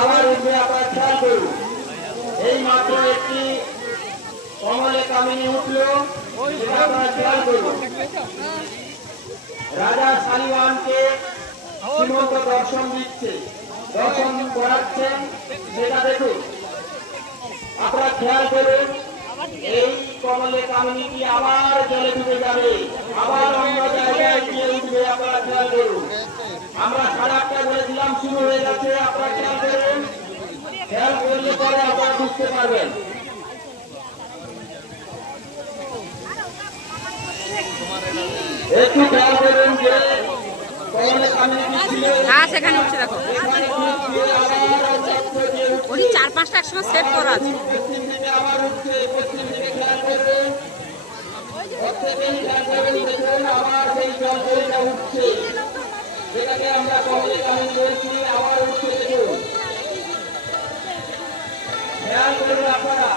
আবার উঠবে, আপনার খেয়াল করুন। এই মাত্র একটি কমলে কামিনী উঠলো, সেটা আপনার খেয়াল করুন। রাজা শালিওয়ানকে শ্রীমন্ত দর্শন দিচ্ছে, দর্শন করাচ্ছেন, সেটা দেখুন। আপনারা খেয়াল করুন, এই কমলে কামিনীটি আবার জলে ডুবে যাবে, আবার অন্য জায়গায় গিয়ে উঠবে। আপনারা খেয়াল করুন। আমরা 8:30 বলেছিলাম, শুরু হয়ে গেছে। আপনারা খেয়াল করুন, খেয়াল করলে পরে আপনারা বুঝতে পারবেন। একটু খেয়াল করুন যে কমলে কামিনী ছিল, সেখানে উঠছে, দেখো ওই 4-5টা একসঙ্গে সেট করা আছে। আবার উঠছে, পশ্চিম দিকে খেয়াল করুন, আবার সেই জলটা উঠছে, যেটাকে আমরা কমলে কামিনী বলছি, আবার উঠছে। দেখুন, খেয়াল করুন আপনারা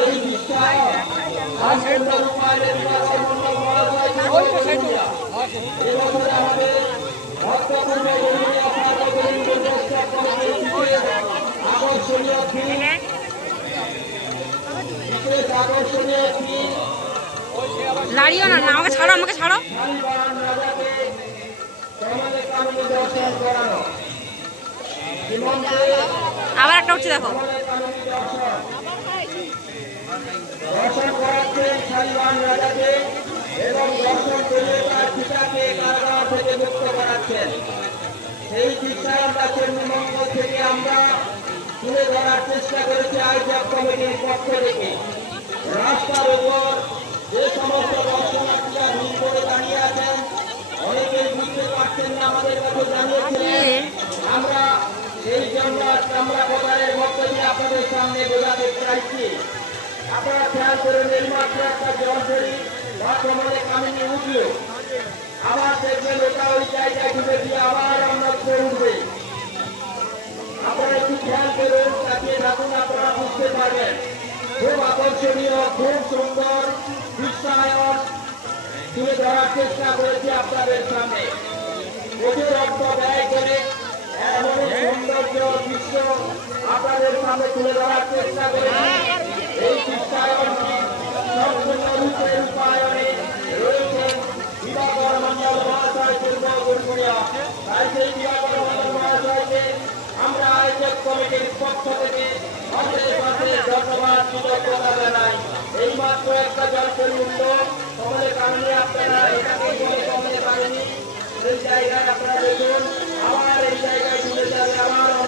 এই বিশ্বাস আমাদের আকর্ষণীয় লাড়িও না, আমাকে ছাড়ো, আমাকে ছাড়ো। আবার একটা উঠছে, দেখো দর্শন করাচ্ছেন শালিবাহন রাজাকে এবং দর্শন করে তার পিতাকে কারাগার থেকে মুক্ত করাচ্ছেন। সেই শিক্ষায় আমরা চন্দ্রমঙ্গল থেকে আমরা তুলে ধরার চেষ্টা করেছি আয়োজক কমিটির পক্ষ থেকে। রাস্তার উপর যে সমস্ত দর্শনার্থীরা ভিড় করে দাঁড়িয়ে আছেন, অনেকেই বুঝতে পারছেন না, আমাদের কাছে জানিয়েছিলেন। আমরা সেই জন্য আমরা কথার মধ্য দিয়ে আপনাদের সামনে বোঝাতে চাইছি। আপনারা খেয়াল করেন, এই মাত্র একটা জলঝড়ি বা কমলে কামিনী উঠলো, আবার দেখবেন ওটা ওই জায়গায় ডুবে দিয়ে আবার আমরা উঠবে। আপনারা একটু খেয়াল করুন, তাকিয়ে থাকুন, আপনারা বুঝতে পারবেন। খুব আকর্ষণীয়, খুব সুন্দর বিশ্বায়ন তুলে ধরার চেষ্টা করেছি আপনাদের সামনে। প্রচুর অর্থ ব্যয় করে এমন সৌন্দর্য দৃশ্য আপনাদের সামনে তুলে ধরার চেষ্টা করেছি। এই বিশ্বায়নটি সম্পূর্ণ রূপে রূপায়নে রয়েছেন দিবাকর মন্ডল মহাশয় পূর্ব গুরগুড়িয়া। তাই সেই দিবাকর মন্ডল মহাশয়কে আমরা আয়োজক কমিটির পক্ষ থেকে ধন্যবাদ, কৃতজ্ঞতা জানাই। এই মাত্র একটা জলছড়ি উঠলো কমলে কামিনী, আপনারা এটাকে কমলে কামিনী সেই জায়গায় আপনারা দেখুন, আবার এই জায়গায় চলে যাবে, আবার